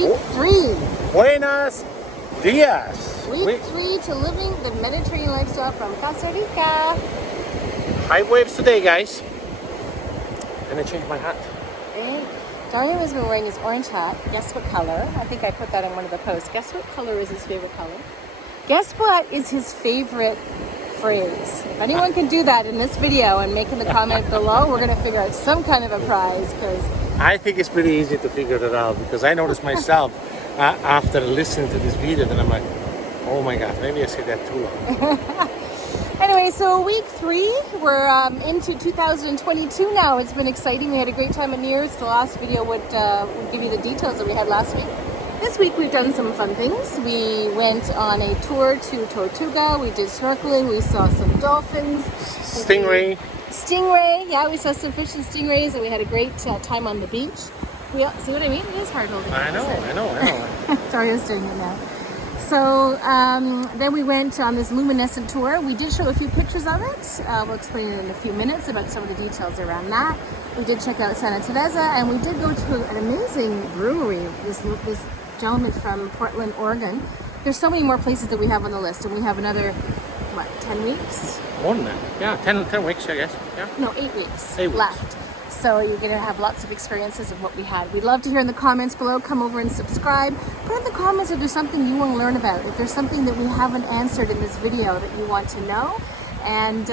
Week 3. Buenos dias. Week 3 to living the Mediterranean lifestyle from Costa Rica. High waves today, guys. Gonna change my hat. Hey, Dario has been wearing his orange hat. Guess what color? I think I put that on one of the posts. Guess what color is his favorite color? Guess what is his favorite phrase? If anyone can do that in this video and make in the comment below, we're gonna figure out some kind of a prize, because I think it's pretty easy to figure it out, because I noticed myself after listening to this video that I'm like, oh my god, maybe I say that too. Anyway, so week 3, we're into 2022 now. It's been exciting. We had a great time at New Year's. The last video would give you the details that we had last week. This week we've done some fun things. We went on a tour to Tortuga. We did snorkeling. We saw some dolphins. Stingray, yeah, we saw some fish and stingrays, and we had a great time on the beach. See what I mean? It is hard holding. I know. Dario's doing it now. So then we went on this Luminescent tour. We did show a few pictures of it. We'll explain it in a few minutes about some of the details around that. We did check out Santa Teresa, and we did go to an amazing brewery. This gentleman from Portland, Oregon. There's so many more places that we have on the list, and we have another, 10 weeks? More than that. Yeah, 10 weeks, I guess. Yeah. No, 8 weeks 8 weeks left. So you're going to have lots of experiences of what we had. We'd love to hear in the comments below. Come over and subscribe. Put in the comments if there's something you want to learn about. If there's something that we haven't answered in this video that you want to know. And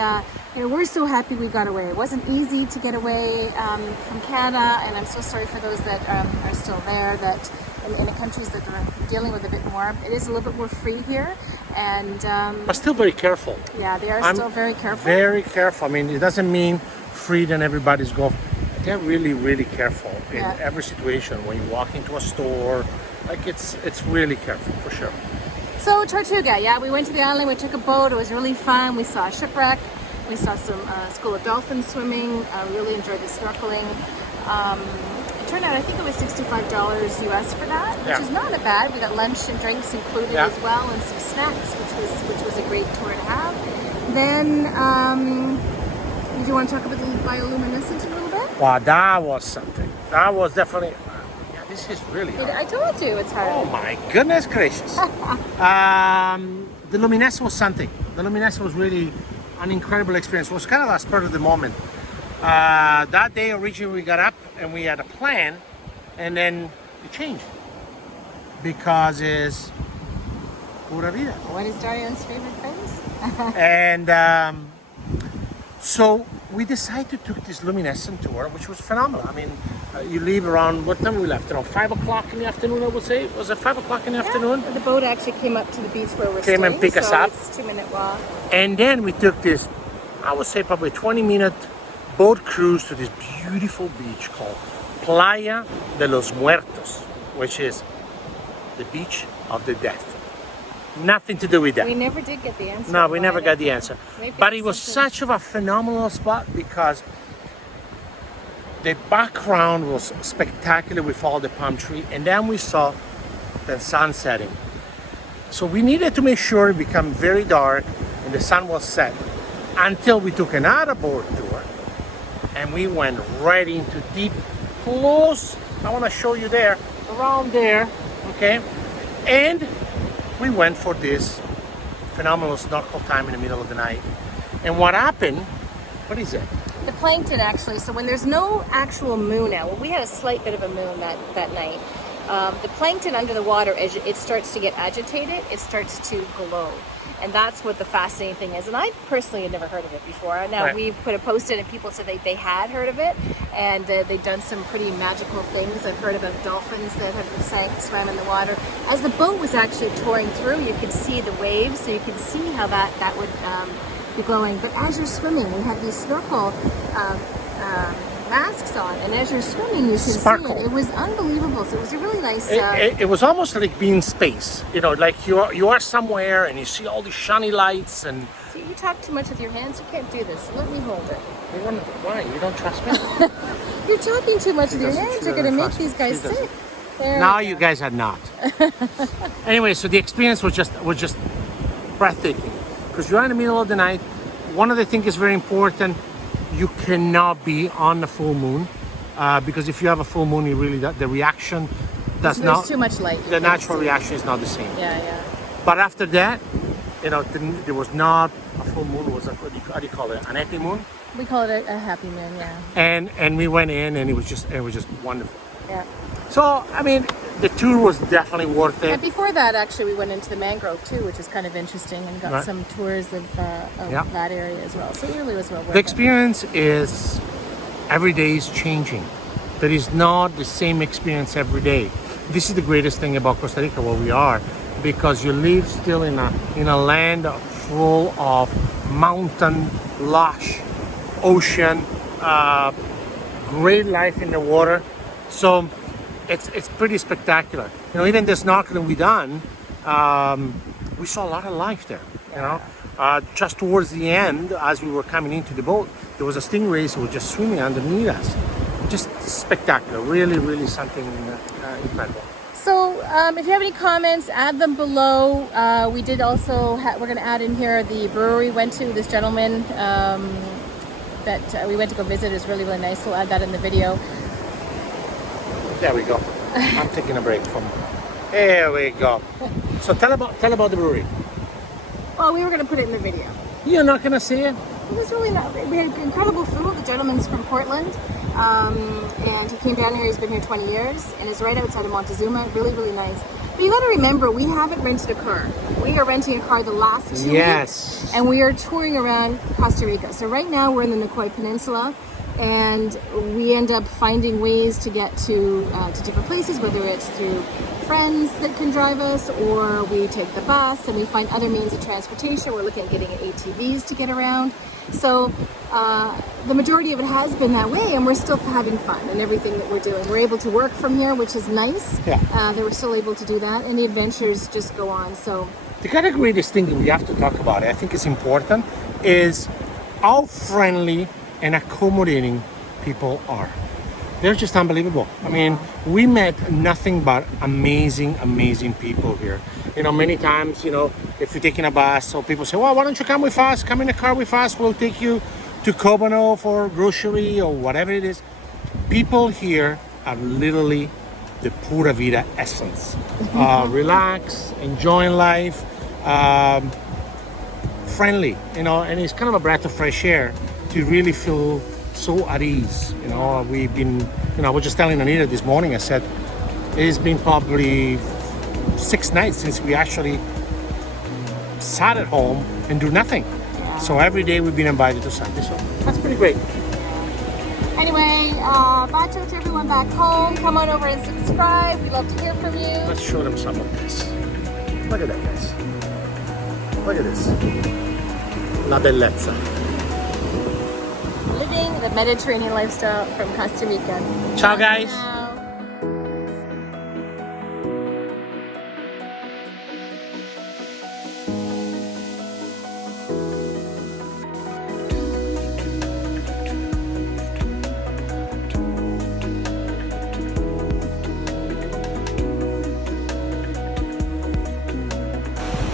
we're so happy we got away. It wasn't easy to get away from Canada, and I'm so sorry for those that are still there, that in the countries that are dealing with a bit more. It is a little bit more free here, and but still very careful. Yeah, they are still very careful. Very careful. I mean, it doesn't mean free then everybody's go. They're really, really careful in every situation. When you walk into a store, like it's really careful for sure. So Tortuga, yeah, we went to the island. We took a boat. It was really fun. We saw a shipwreck. We saw some school of dolphins swimming. Really enjoyed the snorkeling. It turned out, I think it was $65 US for that, which is not bad. We got lunch and drinks included as well, and some snacks, which was a great tour to have. Then, do you want to talk about the bioluminescent a little bit? Wow, that was something. That was definitely. This is really hard. I told you it's hard. Oh my goodness gracious. The Luminescent was something. The Luminescent was really an incredible experience. It was kind of a spur of the moment. That day originally we got up and we had a plan, and then it changed. Because it's Pura Vida. What is Dario's favorite phrase? And so we decided to take this Luminescent tour, which was phenomenal. I mean, you leave around, what time we left? Around 5 o'clock in the afternoon, I would say. Was it 5 o'clock in the afternoon? The boat actually came up to the beach where we're staying. Came and picked us up. It's a 2-minute walk. And then we took this, I would say probably 20-minute boat cruise to this beautiful beach called Playa de los Muertos, which is the beach of the dead. Nothing to do with that. We never did get the answer. No, we never got the answer. But it was such of a phenomenal spot because the background was spectacular with all the palm tree, and then we saw the sun setting. So we needed to make sure it became very dark and the sun was set until we took another boat tour, and we went right into deep, close. I want to show you there, around there, okay? And we went for this phenomenal snorkel time in the middle of the night. And what happened, what is it? The plankton, actually. So when there's no actual moon out, well, we had a slight bit of a moon that night. The plankton under the water, as it starts to get agitated, it starts to glow. And that's what the fascinating thing is. And I personally had never heard of it before. Now we've put a post in and people said they had heard of it, and they've done some pretty magical things. I've heard about dolphins that have swam in the water. As the boat was actually touring through, you could see the waves, so you could see how that would be glowing. But as you're swimming, you have these snorkel masks on, and as you're swimming, you can see it. It was unbelievable. So it was a really nice. It was almost like being in space. You know, like you are somewhere and you see all these shiny lights and. See, you talk too much with your hands. You can't do this. Let me hold it. Why? You don't trust me? You're talking too much with your hands. You're going to make these guys sick. Now you guys are not. Anyway, so the experience was just breathtaking because you're in the middle of the night. One of the things is very important. You cannot be on the full moon because if you have a full moon, the reaction that's There's not too much light. the natural reaction is not the same. Yeah, yeah. But after that, there was not a full moon. It was how do you call it? An empty moon. We call it a happy moon, yeah. And we went in, and it was just wonderful. Yeah. So I mean, the tour was definitely worth it. And before that, actually, we went into the mangrove too, which is kind of interesting, and got Right. some tours of that area as well. So it really was well worth The it. experience is every day is changing. There is not the same experience every day. This is the greatest thing about Costa Rica, where we are, because you live still in a land full of mountain, lush, ocean, great life in the water. So it's pretty spectacular. Even the snorkeling we done, we saw a lot of life there. Just towards the end, as we were coming into the boat, there was a stingray who was just swimming underneath us. Just spectacular. Really, really something incredible. So if you have any comments, add them below. We did also, we're going to add in here the brewery we went to. This gentleman that we went to go visit is really, really nice. We'll add that in the video. There we go. I'm taking a break from. Here we go. So tell about the brewery. Well, we were going to put it in the video. You're not gonna see it. It was really not. We had incredible food. The gentleman's from Portland, and he came down here. He's been here 20 years, and is right outside of Montezuma. Really, really nice. But you got to remember, we haven't rented a car. We are renting a car the last 2 weeks, and we are touring around Costa Rica. So right now we're in the Nicoya Peninsula, and we end up finding ways to get to different places, whether it's through friends that can drive us, or we take the bus, and we find other means of transportation. We're looking at getting ATVs to get around. So the majority of it has been that way, and we're still having fun in everything that we're doing. We're able to work from here, which is nice. Yeah. That we're still able to do that, and the adventures just go on. So The kind of greatest thing that we have to talk about, I think it's important, is how friendly and accommodating people are. They're just unbelievable. I mean, we met nothing but amazing, amazing people here. Many times, if you're taking a bus, so people say, well, why don't you come with us? Come in the car with us. We'll take you to Cobano for grocery or whatever it is. People here are literally the Pura Vida essence. Relax, enjoying life, friendly, and it's kind of a breath of fresh air to really feel so at ease. We've been, I was just telling Anita this morning, I said, it's been probably 6 nights since we actually sat at home and do nothing. So every day we've been invited to something. So that's pretty great. anyway, bacho to everyone back home. Come on over and subscribe. We'd love to hear from you. Let's show them some of this. Look at that, guys. Look at this. La bellezza. Living the Mediterranean lifestyle from Costa Rica. Ciao, guys. Ciao.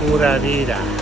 Pura vida.